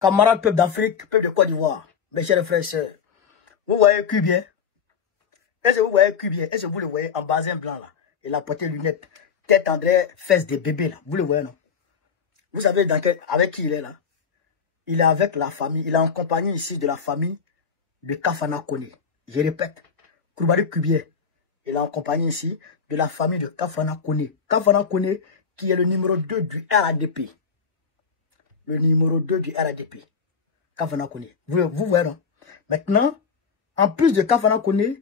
camarades peuple d'Afrique, peuple de Côte d'Ivoire, mes chers frères et sœurs, vous voyez Kubien? Est-ce que vous voyez Kubien? Est-ce que vous le voyez en basin blanc là? Il a porté lunettes, tête André, fesses des bébés là. Vous le voyez non? Vous savez avec qui il est là? Il est avec la famille, il est en compagnie ici de la famille de Kafana Kone. Je répète, Koulibaly Kubien, il est en compagnie ici de la famille de Kafana Kone. Kafana Kone qui est le numéro 2 du RADP. Le numéro 2 du RADP. Kafana Kone. Vous voyez non? Maintenant, en plus de Kafana Kone,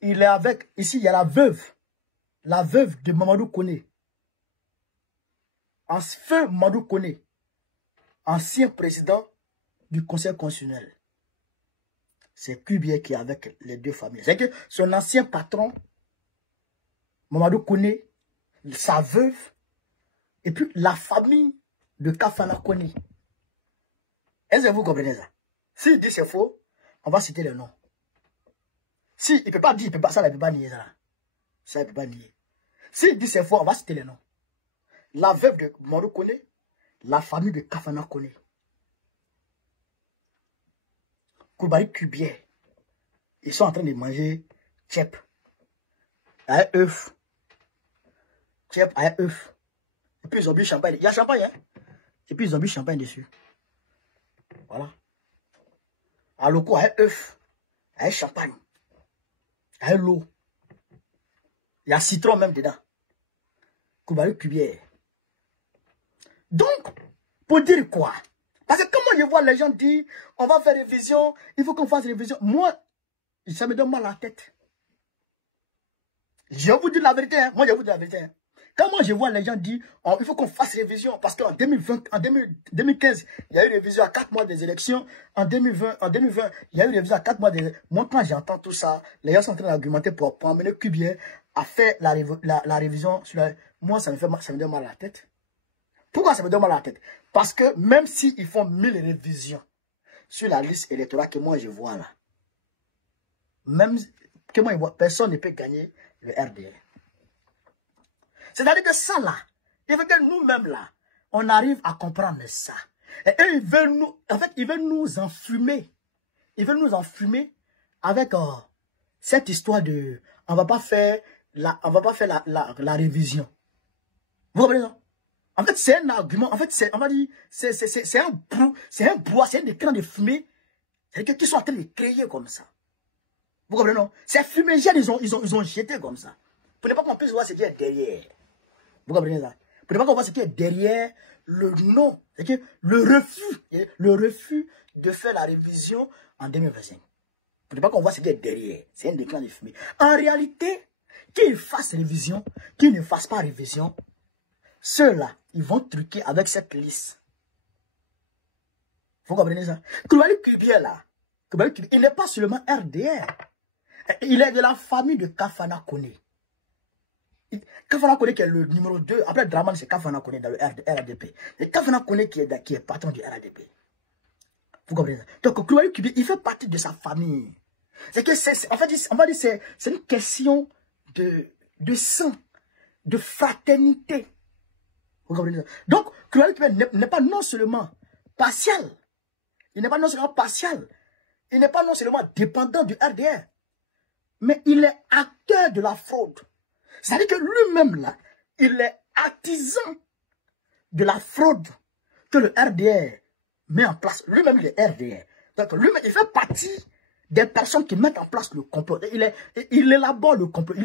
il est avec, ici il y a la veuve de Mamadou Kone. Feu Mamadou Kone, ancien président du Conseil constitutionnel. C'est Kubien qui est avec les deux familles. C'est que son ancien patron, Mamadou Kone, sa veuve, et puis la famille de Kafana Kone. Est-ce que vous comprenez ça? S'il dit c'est faux, on va citer le nom. Si il ne peut pas dire, ça ne peut pas nier ça. Ça ne peut pas nier. S'il dit c'est faux, on va citer le nom. La veuve de Mamadou Kone, la famille de Kafana Kone. Koulibaly Kubien. Ils sont en train de manger tchèp. Avec œuf. Tchèp avec œuf. Et puis ils ont bu champagne. Il y a champagne, hein? Et puis ils ont bu champagne dessus. Voilà. À l'eau avec œuf. Avec champagne. Avec l'eau. Il y a citron même dedans. Koulibaly Kubien. Donc, pour dire quoi? Parce que comment je vois les gens dire, on va faire révision, il faut qu'on fasse révision. Moi, ça me donne mal à la tête. Je vous dis la vérité, hein. Moi je vous dis la vérité. Hein. Comment je vois les gens dire, il faut qu'on fasse révision, parce qu'en 2015, il y a eu révision à 4 mois des élections. En 2020, il y a eu révision à 4 mois des élections. Moi, quand j'entends tout ça, les gens sont en train d'argumenter pour amener Kubien à faire la révision. Moi, ça me donne mal à la tête. Pourquoi ça me donne mal à la tête? Parce que même s'ils font 1000 révisions sur la liste électorale que moi je vois là, même que moi je vois, personne ne peut gagner le RDR. C'est-à-dire que ça là, il faut que nous-mêmes là, on arrive à comprendre ça. Et eux, ils veulent nous, en fait, ils veulent nous enfumer. Ils veulent nous enfumer avec cette histoire de, on va pas faire la révision. Vous comprenez ça? En fait, c'est un argument. En fait, on va dire, c'est un bois, c'est un écran de fumée. C'est-à-dire qu'ils sont en train de créer comme ça. Vous comprenez, non? C'est fumigène, ils ont jeté comme ça. Pour ne pas qu'on puisse voir ce qui est derrière. Vous comprenez ça? Pour ne pas qu'on voit ce qui est derrière le nom. C'est-à-dire le refus de faire la révision en 2025. Pour ne pas qu'on voit ce qui est derrière. C'est un écran de fumée. En réalité, qu'ils fassent révision, qu'ils ne fassent pas révision, ceux-là, ils vont truquer avec cette liste. Vous comprenez ça? Koulibaly Kubien là, il n'est pas seulement RDR. Il est de la famille de Kafana Kone. Kafana Kone qui est le numéro 2. Après Draman, c'est Kafana Kone dans le RADP. C'est Kafana Kone qui est patron du RADP. Vous comprenez ça? Donc Koulibaly Kubien, il fait partie de sa famille. C'est que en fait, on va dire c'est une question de sang, de fraternité. Vous comprenez ça? Donc, Koulibaly Kubien n'est pas non seulement partial. Il n'est pas non seulement partial. Il n'est pas non seulement dépendant du RDR. Mais il est acteur de la fraude. C'est-à-dire que lui-même, là, il est artisan de la fraude que le RDR met en place. Lui-même, il est RDR. Donc, lui-même, il fait partie des personnes qui mettent en place le complot. Il élabore le complot.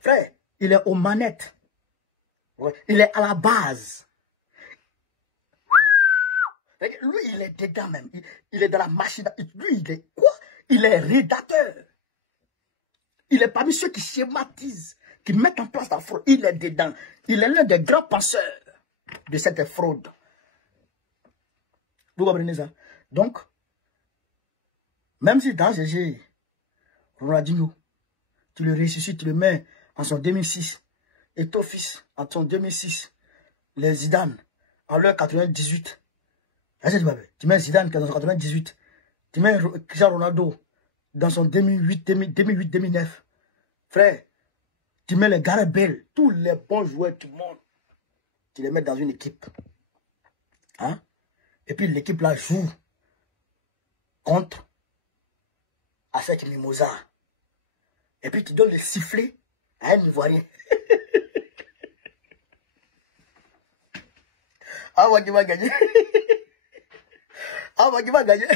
Frère, il est aux manettes. Ouais. Il est à la base. Lui, il est dedans même. Il est dans la machine. Lui, il est quoi? Il est rédacteur. Il est parmi ceux qui schématisent, qui mettent en place la fraude. Il est dedans. Il est l'un des grands penseurs de cette fraude. Vous comprenez ça? Donc, même si dans GG, Ronaldinho, tu le ressuscites, tu le mets en son 2006, et ton fils en son 2006, les Zidane en leur 98. Tu mets Zidane dans son 98, tu mets Cristiano Ronaldo dans son 2008-2009. Frère, tu mets les Gareth Bale, tous les bons joueurs du monde, tu les mets dans une équipe. Hein? puis l'équipe là joue contre avec Mimosa. Et puis tu donnes le sifflet à un Ivoirien. Ah ouais, qui va gagner. Ah ouais, qui va gagner.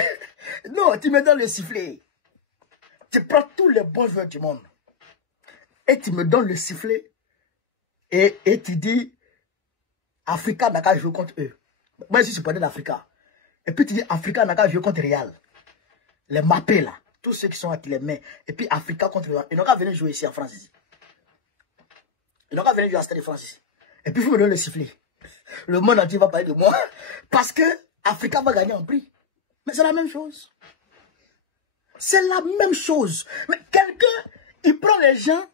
Non, tu me donnes le sifflet. Tu prends tous les bons joueurs du monde. Et tu me donnes le sifflet. Et tu dis, Africa n'a qu'à jouer contre eux. Moi, je suis supporter d'Africa. Et puis tu dis, Africa n'a qu'à jouer contre Real. Les mappés là. Tous ceux qui sont là, qui les mettent. Et puis Africa contre Real. Ils n'ont qu'à venir jouer ici en France. Ici. Ils n'ont qu'à venir jouer à Stade de France ici. Et puis vous me donnez le sifflet. Le monde entier va parler de moi. Parce que Africa va gagner en prix. Mais c'est la même chose. C'est la même chose. Mais quelqu'un, il prend les gens,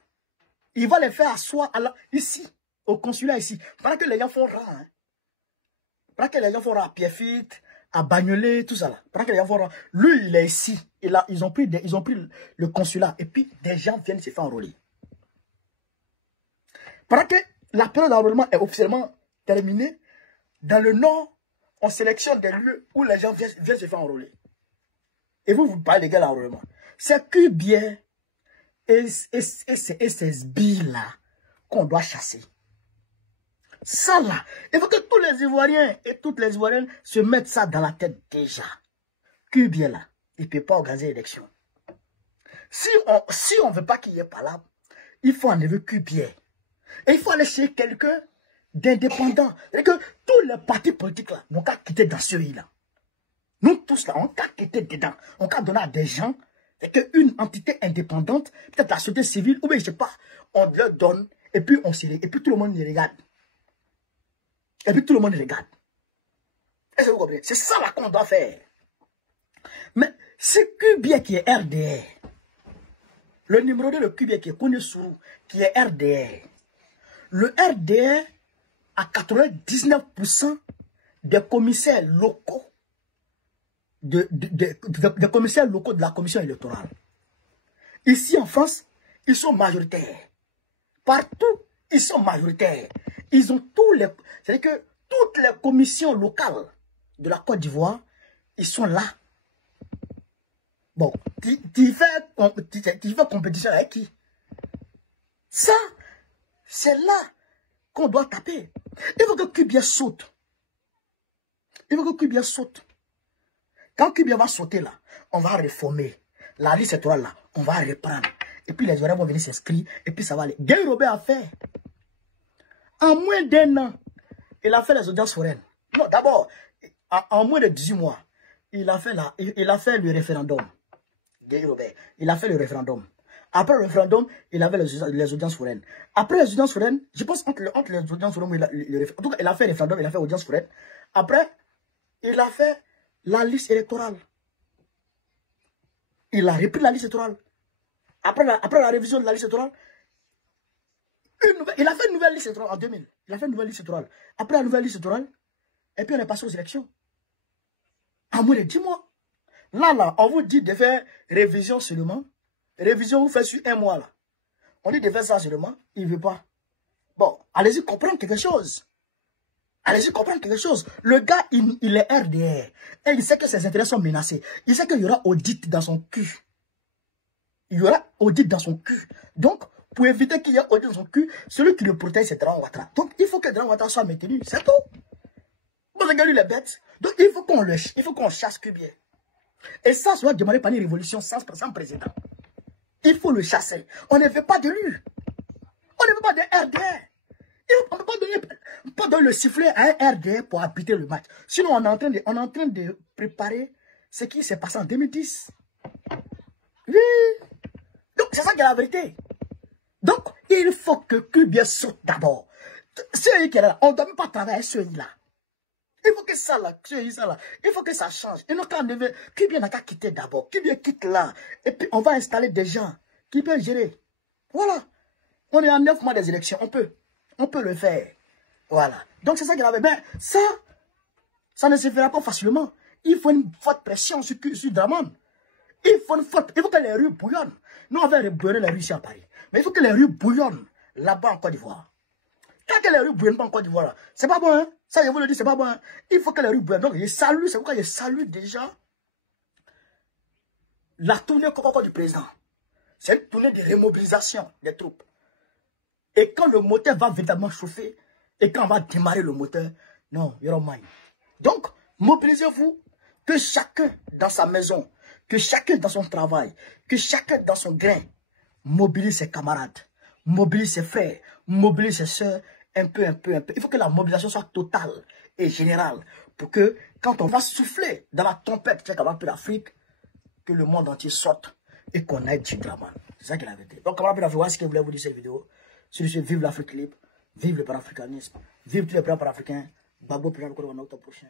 il va les faire asseoir ici, au consulat ici. Pendant que les gens font rang. Hein. Pendant que les gens font rang à Pierrefitte, à Bagnolet, tout ça là. Pendant que les gens font rang. Lui, il est ici. Et là, ils ont pris le consulat. Et puis, des gens viennent se faire enrôler. Pendant que la période d'enrôlement est officiellement terminée, dans le Nord, on sélectionne des lieux où les gens viennent se faire enrôler. Et vous parlez des gars d'enrôlement. C'est que bien et ces sbires-là qu'on doit chasser. Ça là, il faut que tous les Ivoiriens et toutes les Ivoiriennes se mettent ça dans la tête déjà. Que bien là, il ne peut pas organiser l'élection. Si on ne veut pas qu'il y ait pas là, il faut enlever Cubier. Et il faut aller chez quelqu'un d'indépendant. Et que tous les partis politiques là n'ont qu'à quitter dans ce pays-là. Nous tous là, on n'a qu'à quitter dedans. On n'a qu'à donner à des gens et qu'une entité indépendante, peut-être la société civile, ou bien je ne sais pas, on leur donne et puis et puis tout le monde les regarde. Et puis tout le monde les regarde. Est-ce que vous comprenez? C'est ça là qu'on doit faire. Mais c'est Cubier qui est RDR. Le numéro 2 de Cubier qui est Kounisourou, qui est RDR. Le RDR a 99% des commissaires locaux des commissaires locaux de la commission électorale. Ici en France, ils sont majoritaires. Partout, ils sont majoritaires. Ils ont tous les... C'est-à-dire que toutes les commissions locales de la Côte d'Ivoire, ils sont là. Bon, tu fais compétition avec qui? Ça, c'est là qu'on doit taper. Il faut que Cubier saute. Il faut que Cubier saute. Quand Cubier va sauter là, on va réformer. La liste électorale là, on va reprendre. Et puis les Ivoiriens vont venir s'inscrire. Et puis ça va aller. Guy Robert a fait. En moins d'1 an, il a fait les audiences foraines. Non, d'abord, en moins de 18 mois, il a fait le référendum. Guy Robert, il a fait le référendum. Après le référendum, il avait les audiences foraines. Après les audiences foraines, je pense entre les audiences foraines, en tout cas, il a fait le référendum, il a fait l'audience foraine. Après, il a fait la liste électorale. Il a repris la liste électorale. Après la révision de la liste électorale, il a fait une nouvelle liste électorale en 2000. Il a fait une nouvelle liste électorale. Après la nouvelle liste électorale, et puis on est passé aux élections. En moins de 10 mois. Là, on vous dit de faire révision seulement. Révision, vous faites sur 1 mois là. On dit de faire ça seulement, il ne veut pas. Bon, allez-y comprendre quelque chose. Allez-y comprendre quelque chose. Le gars, il est RDR. Et il sait que ses intérêts sont menacés. Il sait qu'il y aura audit dans son cul. Il y aura audit dans son cul. Donc, pour éviter qu'il y ait audit dans son cul, celui qui le protège, c'est Dran Ouattara. Donc, il faut que Dran Ouattara soit maintenu. C'est tout. Bon, regardez les bêtes. Donc, il faut qu'on chasse Cubier. Et ça doit demander par une révolution sans président. Il faut le chasser. On ne veut pas de lui. On ne veut pas de RDR. On ne peut pas donner le sifflet à un RDR pour habiter le match. Sinon, on est en train de préparer ce qui s'est passé en 2010. Oui. Donc, c'est ça qui est la vérité. Donc, il faut que Cubier saute d'abord. Ceux qui sont là, on ne doit même pas travailler ceux-là. Il faut que ça là, il faut que ça change. Il n'a qu'à enlever. Cubier n'a qu'à quitter d'abord. Cubier quitte là. Et puis, on va installer des gens qui peuvent gérer. Voilà. On est en 9 mois des élections. On peut le faire. Voilà. Donc, c'est ça qu'il avait. Mais ça ne se fera pas facilement. Il faut une forte pression sur Dramane. Il faut que les rues bouillonnent. Nous, on va bouillonner les rues ici à Paris. Mais il faut que les rues bouillonnent là-bas en Côte d'Ivoire. Quand Tant que les rues brûlent pas en Côte d'Ivoire, c'est pas bon, hein. Ça, je vous le dis, c'est pas bon, hein. Il faut que les rues brûlent. Donc, je salue, c'est pourquoi je salue déjà la tournée Coco du président. C'est une tournée de remobilisation des troupes. Et quand le moteur va véritablement chauffer, et quand on va démarrer le moteur, non, il y aura moins. Donc, mobilisez-vous, que chacun dans sa maison, que chacun dans son travail, que chacun dans son grain, mobilise ses camarades, mobilise ses frères, mobilise ses soeurs, un peu. Il faut que la mobilisation soit totale et générale, pour que quand on va souffler dans la tempête qui va l'Afrique, que le monde entier sorte et qu'on aide du drama. C'est ça qui est la vérité. Donc, camarades d'Afrique, voilà ce que je voulais vous dire cette vidéo. Sur ce, vive l'Afrique libre, vive le panafricanisme, vive tous les plans panafricains. Babo, plus au prochain.